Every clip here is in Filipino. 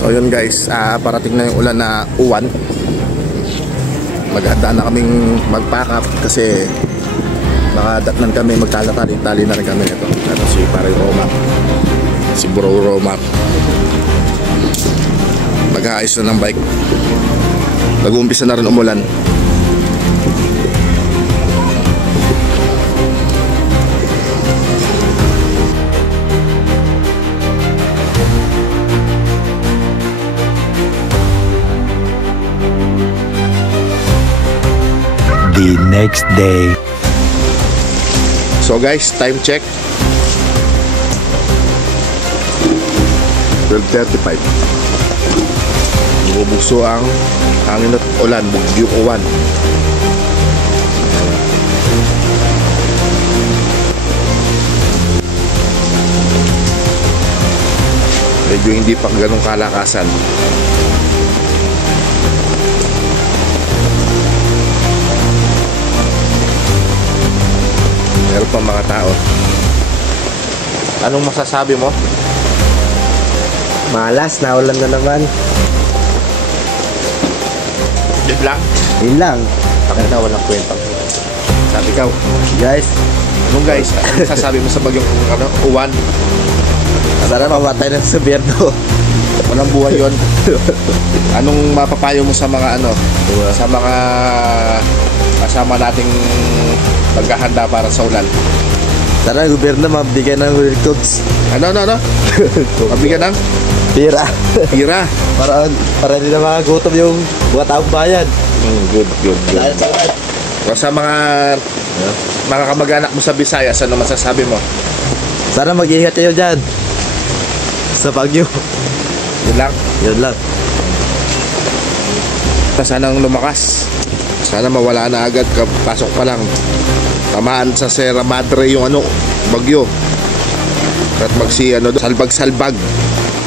So yun guys, parating na yung ulan na uwan. Maghanda na kaming mag-pack up kasi nakadatnan kami, magtali na rin kami nito. Ano si Pare Roma, si Bro Roma, mag-aayos na ng bike. Nag-uumpisa na rin umulan. The next day. So guys, time check 12:35. Bumubugso ang hangin at ulan, bugyong uwan. Medyo hindi pa ganong kalakasan. Meron pa mga tao. Anong masasabi mo? Malas, naulan na naman. Yun lang? Yun lang. Bakit na walang kwenta? Sabi ka, Guys, anong guys? Anong masasabi mo sa bagyong uwan? sana mamatay ng gobyerno. Walang buhay yun. Anong mapapayo mo sa mga sa mga kasama nating paghahanda para sa ulan? Sana ang gobyerno mabigyan ng workouts. Ano? Mabigyan ng Pira. pira. Para hindi na makagutom yung mga taong bayan. Good. O sa mga kamag-anak mo sa Visayas, ano masasabi mo? Sana mag-iingat kayo dyan sa Baguio. Yun lang. Sanang lumakas. Sana mawala na agad kapasok pa lang. Tamaan sa Sierra Madre yung bagyo. At salbag-salbag.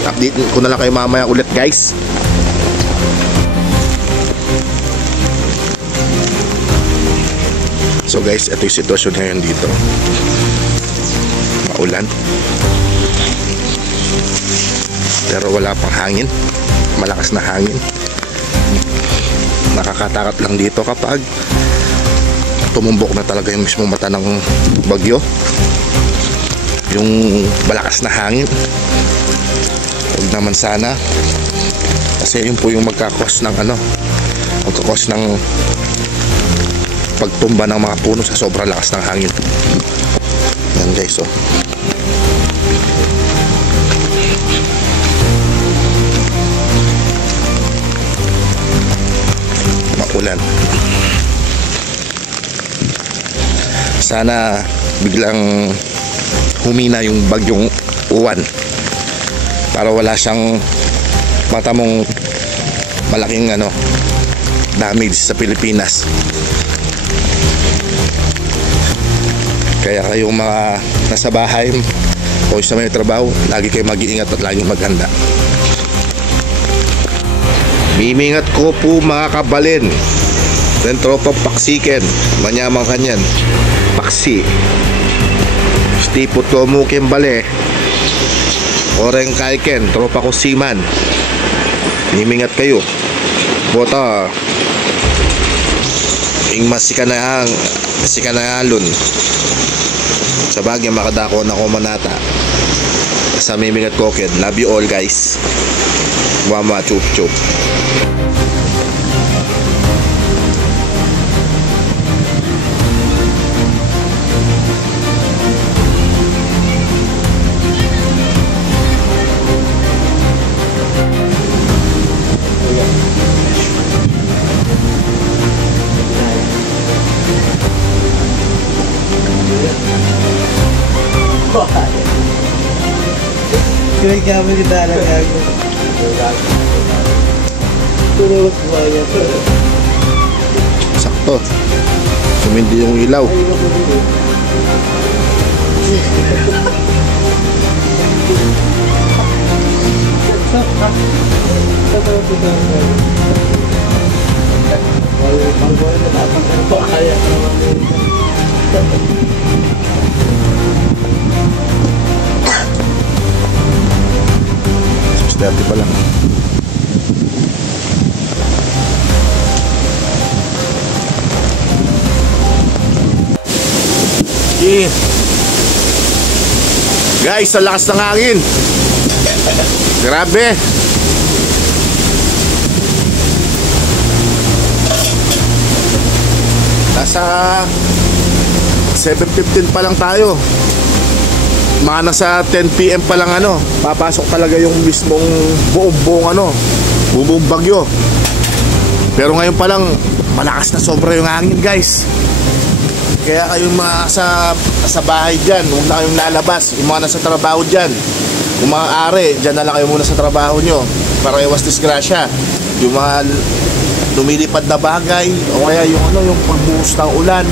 Update ko na lang kayo mamaya ulit guys. So guys, ito yung sitwasyon ngayon dito. Maulan. Pero wala pang hangin. Malakas na hangin. Nakakatakot lang dito kapag tumumbok na talaga yung mismong mata ng bagyo. Yung malakas na hangin. Huwag naman sana. Kasi yun po yung magkakos ng pagtumba ng mga puno sa sobrang lakas ng hangin. Yan guys, oh. Maulan. Sana biglang humina yung bagyong uwan para wala siyang matamong malaking damage sa Pilipinas. Kaya kayong mga nasa bahay o sa may trabaho, lagi kayo mag-iingat at laging maghanda. Mimingat ko po mga kabalin. Den tropang paksiken, manyamang kanyan. Paksi. Stipo tomu kembale. Oreng kaiken, tropa ko siman. Mimingat kayo. Bota. Ing sikanahalon. Sa bagay makadako na ko manata. Sa mimingat koked. Love you all guys. Mama chup chup. Kaya kami kita lang ako. Tulog mo yan. Sakto. Sumindi yung ilaw. Dati pa lang. Yeah. Guys, ang lakas ng hangin. Grabe. Nasa 7:15 pa lang tayo. Mga nasa 10 PM pa lang papasok talaga yung mismong buong buong bagyo. Pero ngayon pa lang malakas na sobra yung hangin, guys. Kaya kayong mga sa bahay dyan, huwag na kayong lalabas. Yung mga nasa trabaho dyan, yung mga are, dyan na lang kayo muna sa trabaho nyo para iwas disgrasya. Yung mga lumilipad na bagay o kaya yung pagbuhos ng ulan,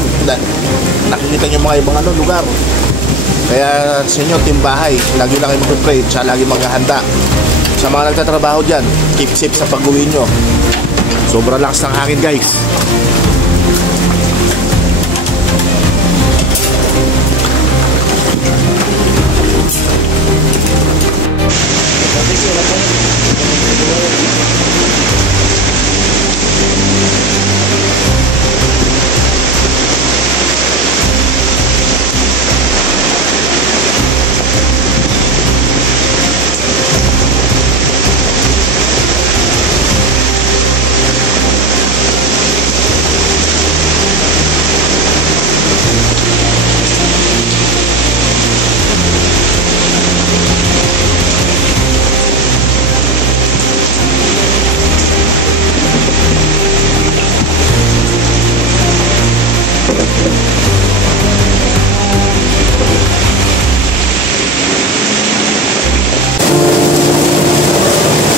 nakikita nyo mga ibang lugar. Kaya sa inyo, team bahay, lagi lang kayo mag-pray, tsaka lagi maghahanda. Sa mga nagtatrabaho dyan, keep safe sa pag-uwi nyo. Sobrang lakas ng hangin, guys.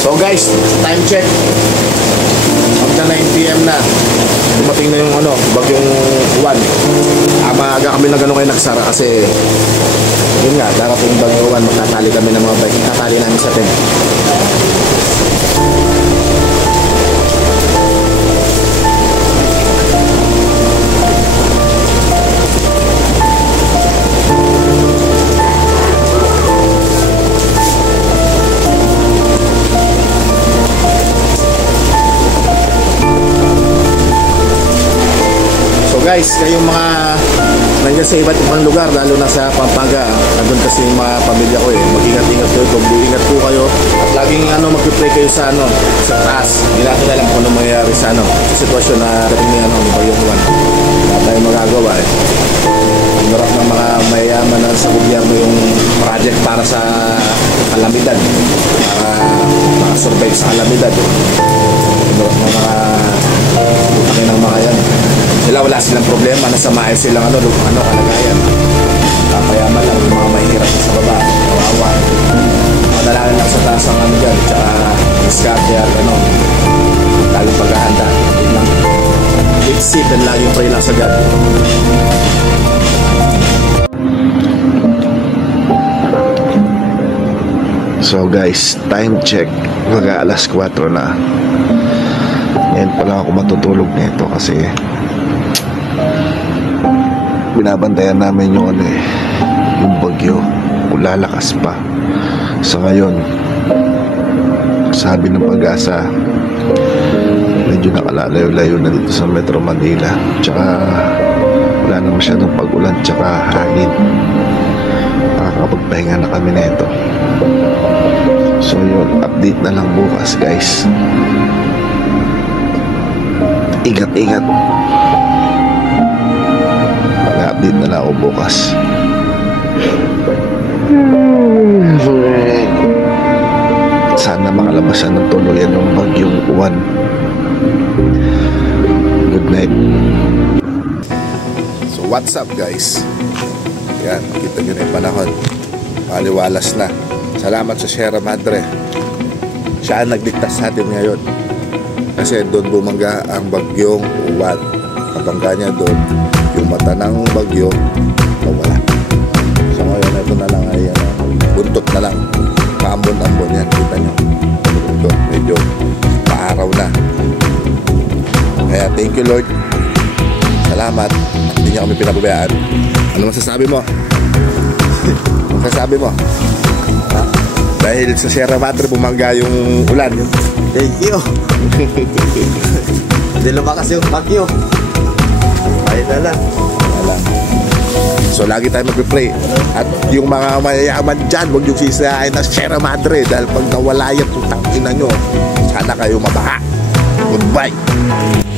So guys, time check. Magka 9 PM na. Dumating na yung bagyong Juan. Maaga kami na kayo nagsara kasi yun nga, darating yung bagyong Juan, magtatali kami ng mga bike. Tatali namin sa tent. Guys, kayong mga nandiyan sa iba't ibang lugar, lalo na sa Pampanga, nandun kasi yung mga pamilya ko mag-ingat-ingat kayo, mag-ingat po kayo at laging mag-pray kayo sa taas. Hindi natin alam kung ano mangyayari sa sitwasyon na dating yung bagong Juan. Wala tayong magagawa Marap ng mga mayayaman na sa gobyerno yung project para sa kalamidad, para makasurvive sa kalamidad. Marap ng mga utangin ng mga yan. Wala silang problema, nasa maayos silang kalagayan. Kapayaman lang yung mga mahirap sa baba, kawawa. Madalangin lang sa taas ang dyan, tsaka diskarte at laging paghahanda. Keep safe and laging pray lang sa God. So guys, time check. Alas 4 na. Ngayon pa lang ako matutulog nito kasi binabantayan namin yung bagyo kung lalakas pa. So ngayon, sabi ng Pag-asa, medyo nakalalayo-layo na dito sa Metro Manila, tsaka wala na masyadong pag-ulan tsaka hangin. Makakapagpahinga na kami nito. So yun, update na lang bukas, guys. Ingat-ingat. Mag-update na lang ako bukas. Sana makalabasan ng tuluyan ng bagyong Juan. Good night. So what's up, guys? Yan, kita nyo na yung panahon. Maliwalas na. Salamat sa Sierra Madre. Siya ang nagligtas sa atin ngayon. Kasi doon bumangga ang bagyong Juan. Kabangga niya doon, yung mata ng bagyo nawala. So ngayon ito na lang ay buntot na lang, paambon-ambon yan, kita nyo ito, medyo paaraw na. Kaya thank you Lord, salamat, hindi niya kami pinababayaan. Ano masasabi mo? Masasabi mo? Dahil sa Sierra Madre bumangga yung ulan. Thank you. Hindi lumakas yung bagyo. Ayun na lang. So lagi tayo magpe-pray. At yung mga mayayaman dyan, huwag yung sisiyain na Sierra Madre. Dahil pag nawala yan, putang ina nyo, sana kayo mabaha. Goodbye.